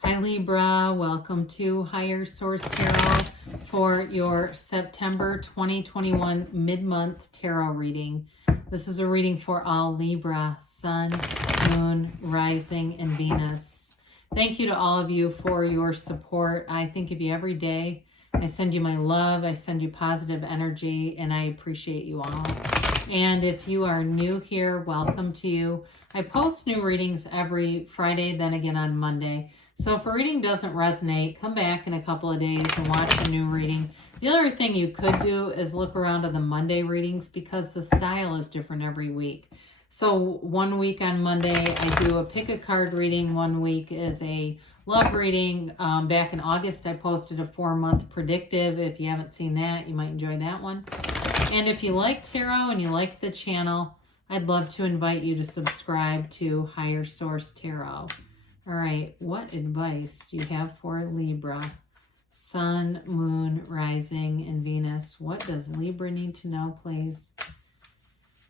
Hi Libra, welcome to Higher Source Tarot for your September 2021 mid-month tarot reading. This is a reading for all Libra, Sun, Moon, Rising, and Venus. Thank you to all of you for your support. I think of you every day. I send you my love, I send you positive energy, and I appreciate you all. And if you are new here, welcome to you. I post new readings every Friday, then again on Monday. So if a reading doesn't resonate, come back in a couple of days and watch a new reading. The other thing you could do is look around at the Monday readings because the style is different every week. So 1 week on Monday, I do a pick a card reading. 1 week is a love reading. Back in August, I posted a 4-month predictive. If you haven't seen that, you might enjoy that one. And if you like tarot and you like the channel, I'd love to invite you to subscribe to Higher Source Tarot. All right, what advice do you have for Libra? Sun, Moon, Rising, and Venus. What does Libra need to know, please?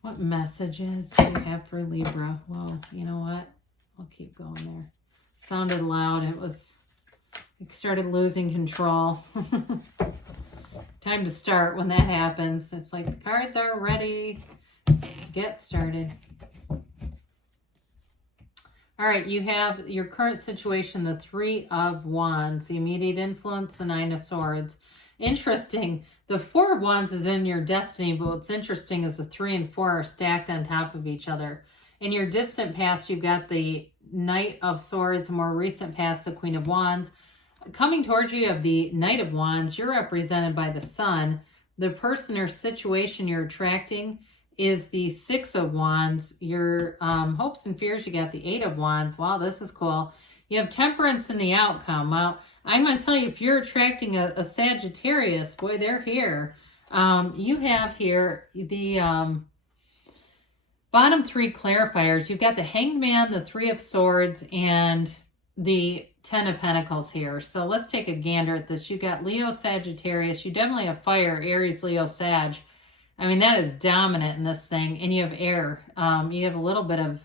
What messages do you have for Libra? Well, you know what? I'll keep going there. Sounded loud. It started losing control. Time to start when that happens. It's like the cards are ready. Get started. All right, you have your current situation, the 3 of Wands, the immediate influence, the 9 of Swords. Interesting. The 4 of Wands is in your destiny, but what's interesting is the 3 and 4 are stacked on top of each other. In your distant past, you've got the Knight of Swords, the more recent past, the Queen of Wands. Coming towards you of the Knight of Wands, you're represented by the Sun. The person or situation you're attracting is the 6 of Wands. Your hopes and fears, you got the 8 of Wands. Wow, this is cool. You have temperance in the outcome. Well, I'm going to tell you, if you're attracting a Sagittarius, boy, they're here. You have here the bottom 3 clarifiers. You've got the Hanged Man, the 3 of Swords, and the 10 of Pentacles here. So let's take a gander at this. You got Leo, Sagittarius. You definitely have fire, Aries, Leo, Sag. I mean, that is dominant in this thing. And you have air. You have a little bit of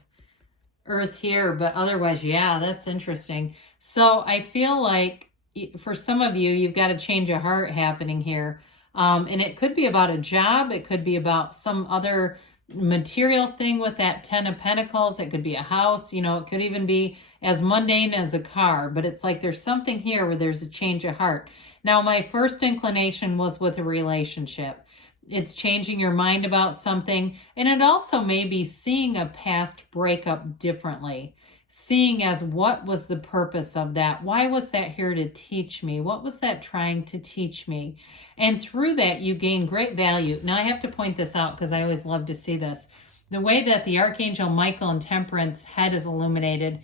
earth here, but otherwise, yeah, that's interesting. So I feel like for some of you, you've got a change of heart happening here. And it could be about a job. It could be about some other material thing with that 10 of Pentacles. It could be a house. You know, it could even be as mundane as a car. But it's like there's something here where there's a change of heart. Now, my first inclination was with a relationship. It's changing your mind about something. And it also may be seeing a past breakup differently. Seeing as what was the purpose of that? Why was that here to teach me? What was that trying to teach me? And through that, you gain great value. Now, I have to point this out because I always love to see this. The way that the Archangel Michael and Temperance head is illuminated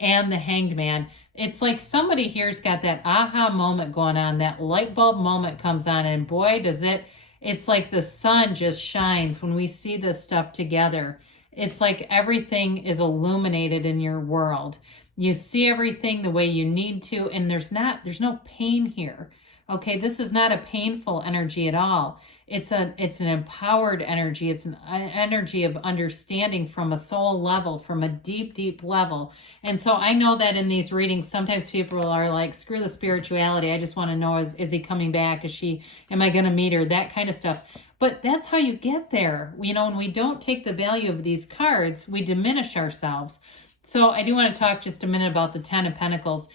and the Hanged Man, it's like somebody here's got that aha moment going on. That light bulb moment comes on, and boy, does it. It's like the sun just shines when we see this stuff together. It's like everything is illuminated in your world. You see everything the way you need to, and there's no pain here. Okay, this is not a painful energy at all. It's an empowered energy. It's an energy of understanding from a soul level, from a deep, deep level. And so I know that in these readings, sometimes people are like, screw the spirituality. I just want to know, is he coming back? Am I going to meet her? That kind of stuff. But that's how you get there. You know, when we don't take the value of these cards, we diminish ourselves. So I do want to talk just a minute about the 10 of Pentacles.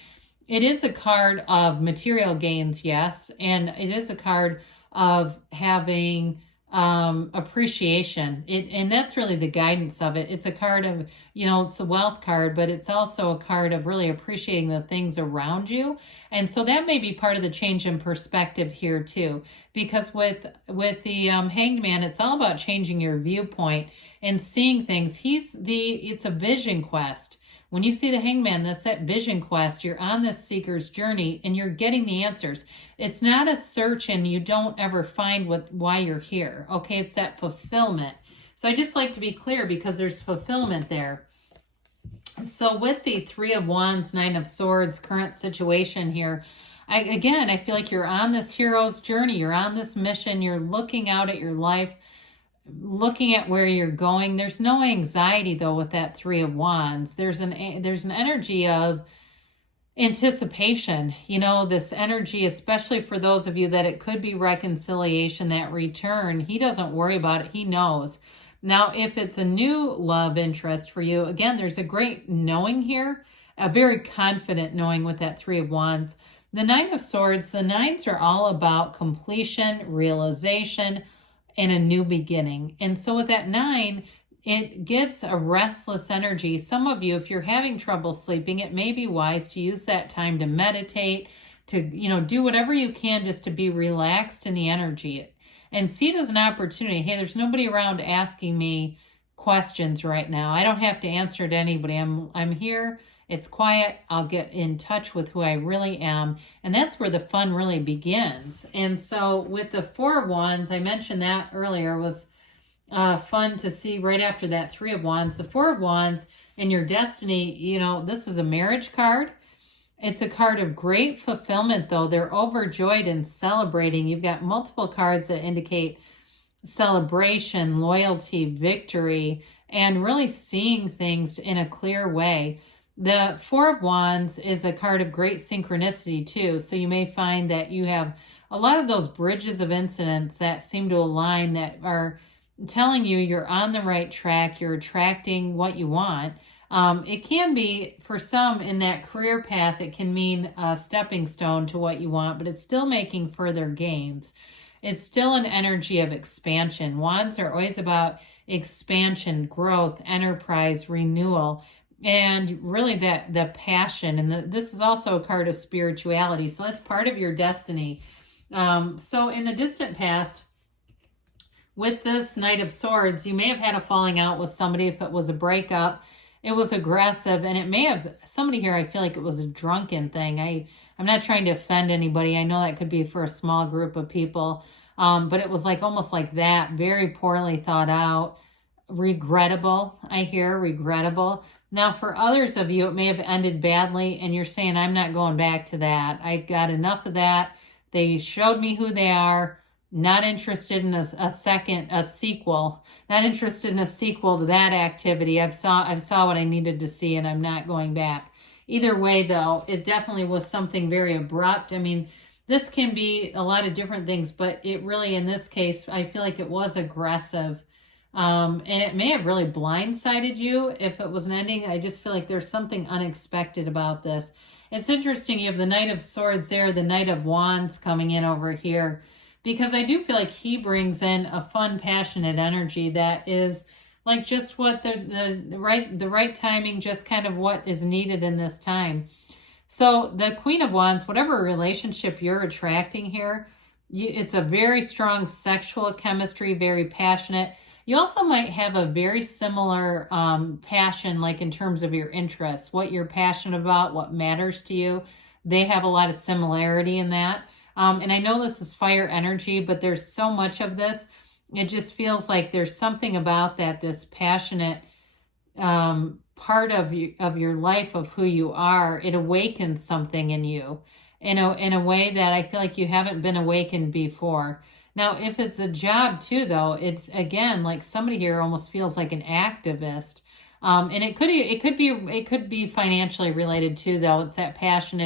It is a card of material gains, yes. And it is a card of having appreciation. And that's really the guidance of it. It's a card of, you know, it's a wealth card, but it's also a card of really appreciating the things around you. And so that may be part of the change in perspective here too, because with the Hanged Man, it's all about changing your viewpoint and seeing things. It's a vision quest. When you see the Hanged Man, that's that vision quest. You're on this seeker's journey and you're getting the answers. It's not a search and you don't ever find why you're here. Okay, it's that fulfillment. So I just like to be clear because there's fulfillment there. So with the 3 of Wands, 9 of Swords, current situation here, I feel like you're on this hero's journey. You're on this mission. You're looking out at your life, looking at where you're going. There's no anxiety though with that 3 of Wands. There's an energy of anticipation, this energy, especially for those of you that it could be reconciliation, that return. He doesn't worry about it. He knows. Now, if it's a new love interest for you, again, there's a great knowing here, a very confident knowing with that Three of Wands. The Nine of Swords, the nines are all about completion, realization, and a new beginning. And so with that 9, it gives a restless energy. Some of you, if you're having trouble sleeping, it may be wise to use that time to meditate, to, do whatever you can just to be relaxed in the energy and see it as an opportunity. Hey, there's nobody around asking me questions right now. I don't have to answer to anybody. I'm here. It's quiet. I'll get in touch with who I really am. And that's where the fun really begins. And so with the Four of Wands, I mentioned that earlier, was fun to see right after that Three of Wands. The Four of Wands in your destiny, this is a marriage card. It's a card of great fulfillment, though. They're overjoyed and celebrating. You've got multiple cards that indicate celebration, loyalty, victory, and really seeing things in a clear way. The Four of Wands is a card of great synchronicity, too. So you may find that you have a lot of those bridges of incidents that seem to align, that are telling you you're on the right track, you're attracting what you want. It can be, for some in that career path, it can mean a stepping stone to what you want, but it's still making further gains. It's still an energy of expansion. Wands are always about expansion, growth, enterprise, renewal, and really the passion. And this is also a card of spirituality. So that's part of your destiny. So in the distant past, with this Knight of Swords, you may have had a falling out with somebody. If it was a breakup, it was aggressive, and it may have, somebody here, I feel like it was a drunken thing. I'm not trying to offend anybody. I know that could be for a small group of people, but it was like almost like that, very poorly thought out, regrettable. I hear regrettable. Now, for others of you, it may have ended badly, and you're saying, I'm not going back to that. I got enough of that. They showed me who they are. Not interested in a sequel. Not interested in a sequel to that activity. I saw what I needed to see, and I'm not going back. Either way, though, it definitely was something very abrupt. I mean, this can be a lot of different things, but it really, in this case, I feel like it was aggressive. And it may have really blindsided you if it was an ending. I just feel like there's something unexpected about this. It's interesting. You have the Knight of Swords there, the Knight of Wands coming in over here, because I do feel like he brings in a fun, passionate energy that is like just what the right timing, just kind of what is needed in this time. So the Queen of Wands, whatever relationship you're attracting here, it's a very strong sexual chemistry, very passionate. You also might have a very similar passion, like in terms of your interests, what you're passionate about, what matters to you. They have a lot of similarity in that. And I know this is fire energy, but there's so much of this. It just feels like there's something about that, this passionate part of your life, of who you are. It awakens something in you in a way that I feel like you haven't been awakened before. Now, if it's a job too, though, it's again like somebody here almost feels like an activist. And it could be financially related too, though. It's that passion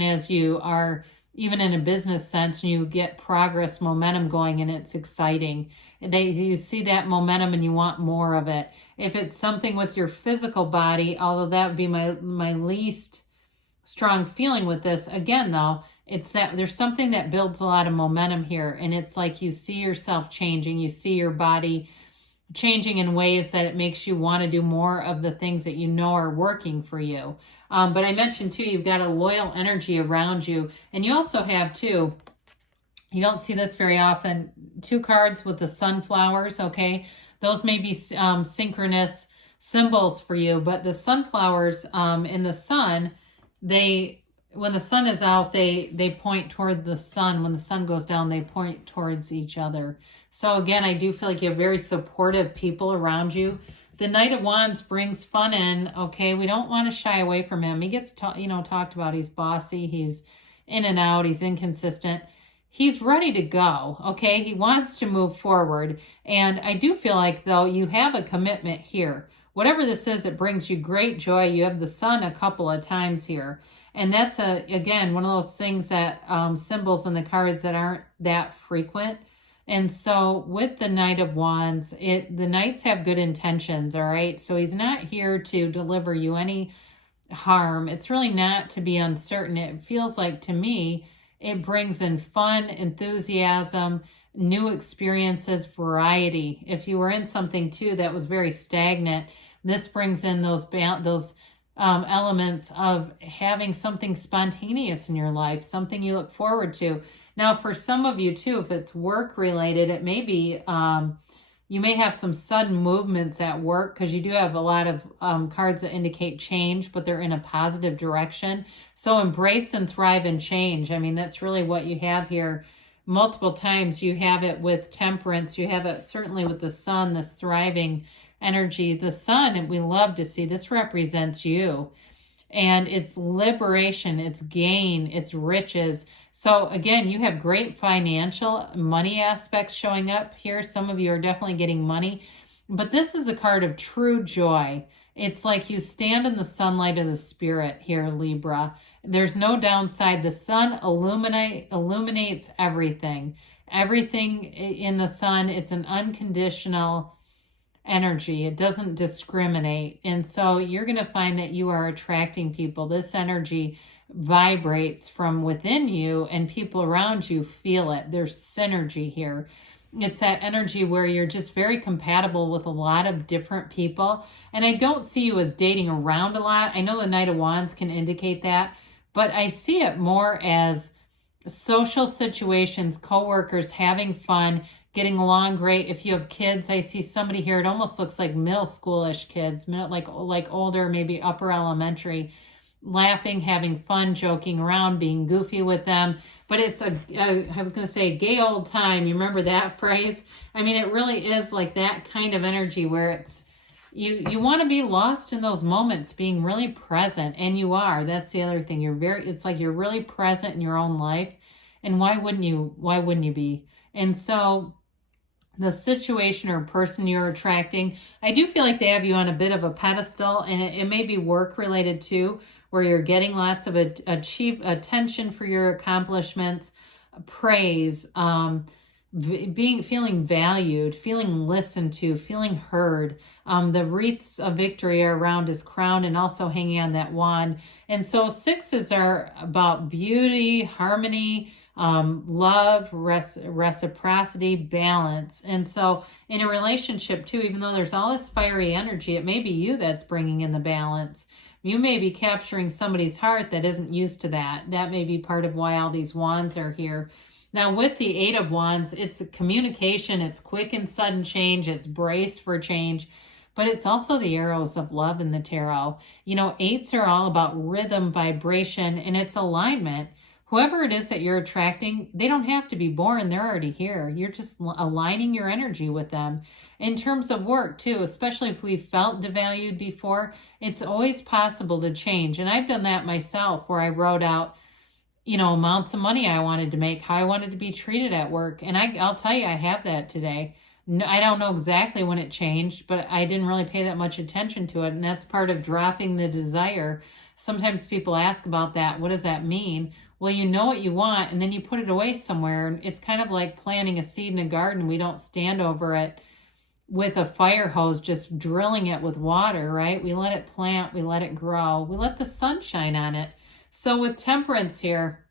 as you are, even in a business sense, you get progress, momentum going, and it's exciting. You see that momentum and you want more of it. If it's something with your physical body, although that would be my least strong feeling with this, again, though, it's that there's something that builds a lot of momentum here. And it's like you see yourself changing. You see your body changing in ways that it makes you want to do more of the things that you know are working for you. But I mentioned too, you've got a loyal energy around you. And you also have too, you don't see this very often, 2 cards with the sunflowers, okay? Those may be synchronous symbols for you, but the sunflowers in the sun, when the sun is out, they point toward the sun. When the sun goes down, they point towards each other. So again, I do feel like you have very supportive people around you. The Knight of Wands brings fun in, okay? We don't want to shy away from him. He gets talked about. He's bossy. He's in and out. He's inconsistent. He's ready to go, okay? He wants to move forward. And I do feel like, though, you have a commitment here. whatever this is, it brings you great joy. You have the sun a couple of times here. And that's, again, one of those things that symbols in the cards that aren't that frequent. And so with the Knight of Wands, the Knights have good intentions, all right? So he's not here to deliver you any harm. It's really not to be uncertain. It feels like, to me, it brings in fun, enthusiasm, new experiences, variety. If you were in something too that was very stagnant, this brings in those elements of having something spontaneous in your life, something you look forward to. Now, for some of you too, if it's work related, it may be, you may have some sudden movements at work, because you do have a lot of cards that indicate change, but they're in a positive direction. So embrace and thrive in change. I mean, that's really what you have here. Multiple times you have it with Temperance. You have it certainly with the Sun, this thriving energy. The Sun, we love to see, this represents you. And it's liberation, it's gain, it's riches. So again, you have great financial money aspects showing up here. Some of you are definitely getting money, but this is a card of true joy. It's like you stand in the sunlight of the spirit here, Libra. There's no downside. The sun illuminates everything. Everything in the sun, it's an unconditional energy. It doesn't discriminate. And so you're going to find that you are attracting people. This energy vibrates from within you, and people around you feel it. There's synergy here. It's that energy where you're just very compatible with a lot of different people. And I don't see you as dating around a lot. I know the Knight of Wands can indicate that, but I see it more as social situations, coworkers, having fun, getting along great. If you have kids, I see somebody here, it almost looks like middle schoolish kids, like older, maybe upper elementary, laughing, having fun, joking around, being goofy with them. But it's I was going to say gay old time. You remember that phrase? I mean, it really is like that kind of energy where it's, you want to be lost in those moments, being really present. And you are. That's the other thing. It's like you're really present in your own life. And why wouldn't you be? And so the situation or person you're attracting, I do feel like they have you on a bit of a pedestal, and it may be work related too, where you're getting lots of attention for your accomplishments, praise, feeling valued, feeling listened to, feeling heard. The wreaths of victory are around his crown and also hanging on that wand. And so sixes are about beauty, harmony, love, reciprocity, balance. And so in a relationship too, even though there's all this fiery energy, it may be you that's bringing in the balance. You may be capturing somebody's heart that isn't used to that. That may be part of why all these wands are here. Now with the Eight of Wands, it's communication, it's quick and sudden change, it's brace for change, but it's also the arrows of love in the tarot. You know, eights are all about rhythm, vibration, and it's alignment. Whoever it is that you're attracting, they don't have to be born, they're already here. You're just aligning your energy with them. In terms of work too, especially if we've felt devalued before, it's always possible to change. And I've done that myself, where I wrote out, you know, amounts of money I wanted to make, how I wanted to be treated at work. And I'll tell you, I have that today. No, I don't know exactly when it changed, but I didn't really pay that much attention to it. And that's part of dropping the desire. Sometimes people ask about that. What does that mean? Well, you know what you want, and then you put it away somewhere. It's kind of like planting a seed in a garden. We don't stand over it with a fire hose, just drilling it with water, right? We let it plant, we let it grow, we let the sun shine on it. So with Temperance here,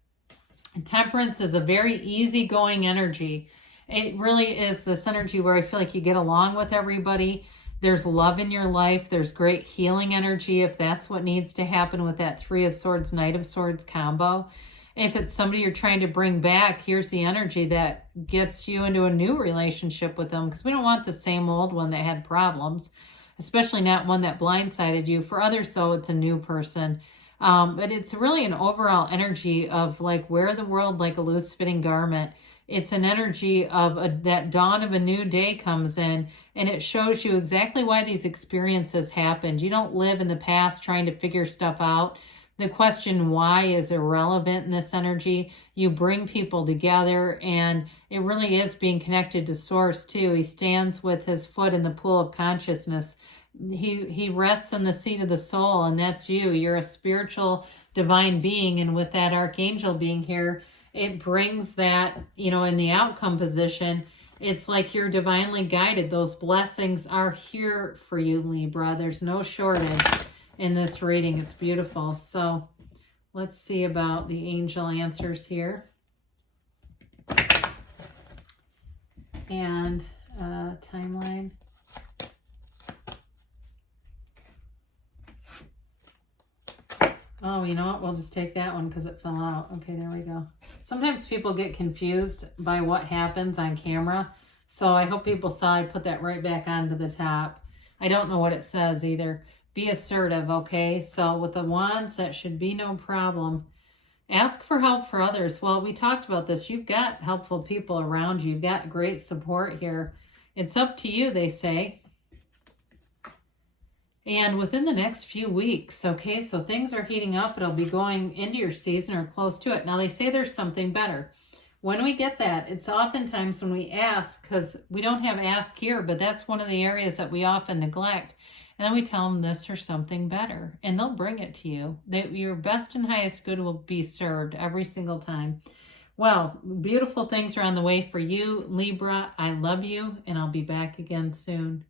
Temperance is a very easygoing energy. It really is this energy where I feel like you get along with everybody. There's love in your life. There's great healing energy if that's what needs to happen with that Three of Swords, Knight of Swords combo. If it's somebody you're trying to bring back, here's the energy that gets you into a new relationship with them, because we don't want the same old one that had problems, especially not one that blindsided you. For others, though, it's a new person. But it's really an overall energy of like wear the world like a loose-fitting garment. It's an energy of that dawn of a new day comes in, and it shows you exactly why these experiences happened. You don't live in the past trying to figure stuff out. The question why is irrelevant in this energy. You bring people together, and it really is being connected to source too. He stands with his foot in the pool of consciousness, he rests in the seat of the soul, and that's you. You're a spiritual divine being, and with that archangel being here, it brings that, you know, in the outcome position, it's like you're divinely guided. Those blessings are here for you, Libra. There's no shortage in this reading. It's beautiful. So let's see about the angel answers here. And timeline. Oh, you know what? We'll just take that one because it fell out. Okay, there we go. Sometimes people get confused by what happens on camera. So I hope people saw I put that right back onto the top. I don't know what it says either. Be assertive, okay? So with the wands, that should be no problem. Ask for help for others. Well, we talked about this. You've got helpful people around you. You've got great support here. It's up to you, they say. And within the next few weeks, okay, so things are heating up. It'll be going into your season or close to it. Now, they say there's something better. When we get that, it's oftentimes when we ask, because we don't have ask here, but that's one of the areas that we often neglect. And then we tell them this or something better, and they'll bring it to you. Your best and highest good will be served every single time. Well, beautiful things are on the way for you, Libra. I love you, and I'll be back again soon.